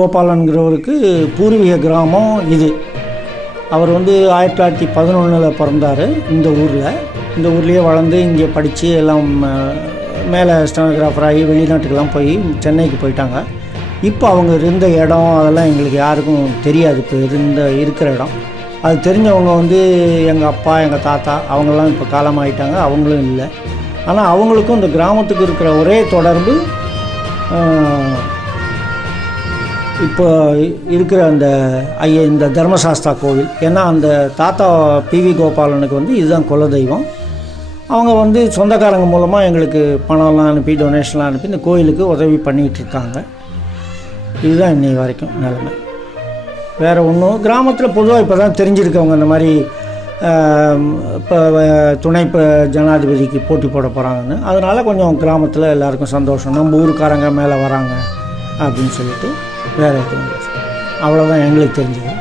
கோபாலன்கிறவருக்கு பூர்வீக கிராமம் இது. அவர் வந்து ஆயிரத்தி தொள்ளாயிரத்தி பதினொன்றில் பிறந்தார் இந்த ஊரில். இந்த ஊர்லேயே வளர்ந்து இங்கே படித்து எல்லாம் மேலே ஸ்டெனோகிராஃபர் ஆகி வெளிநாட்டுக்கெல்லாம் போய் சென்னைக்கு போயிட்டாங்க. இப்போ அவங்க இருந்த இடம் அதெல்லாம் எங்களுக்கு யாருக்கும் தெரியாது இப்போ இருந்த இருக்கிற இடம். அது தெரிஞ்சவங்க வந்து எங்கள் அப்பா எங்கள் தாத்தா அவங்கெல்லாம் இப்போ காலமாகிட்டாங்க அவங்களும் இல்லை. ஆனால் அவங்களுக்கும் இந்த கிராமத்துக்கு இருக்கிற ஒரே தொடர்பு இப்போ இருக்கிற அந்த ஐய இந்த தர்மசாஸ்தா கோவில். ஏன்னா அந்த தாத்தா பிவி கோபாலனுக்கு வந்து இதுதான் குலதெய்வம். அவங்க வந்து சொந்தக்காரங்க மூலமாக எங்களுக்கு பணம்லாம் அனுப்பி டொனேஷன்லாம் அனுப்பி இந்த கோயிலுக்கு உதவி பண்ணிகிட்டு இருக்காங்க. இதுதான் இன்னை வரைக்கும் நிலைமை. வேறு ஒன்றும் கிராமத்தில் பொதுவாக இப்போ தான் தெரிஞ்சிருக்கவங்க இந்த மாதிரி இப்போ துணை இப்போ ஜனாதிபதிக்கு போட்டி போட போகிறாங்கன்னு அதனால் கொஞ்சம் கிராமத்தில் எல்லாருக்கும் சந்தோஷம். நம்ம ஊருக்காரங்க மேலே வராங்க அப்படின்னு சொல்லிட்டு வேறு எதுவும் அவ்வளோதான் எங்களுக்கு தெரிஞ்சது.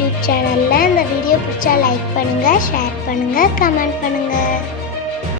யூடியூப் சேனலில் இந்த வீடியோ பிடிச்சா லைக் பண்ணுங்கள் ஷேர் பண்ணுங்கள் கமெண்ட் பண்ணுங்கள்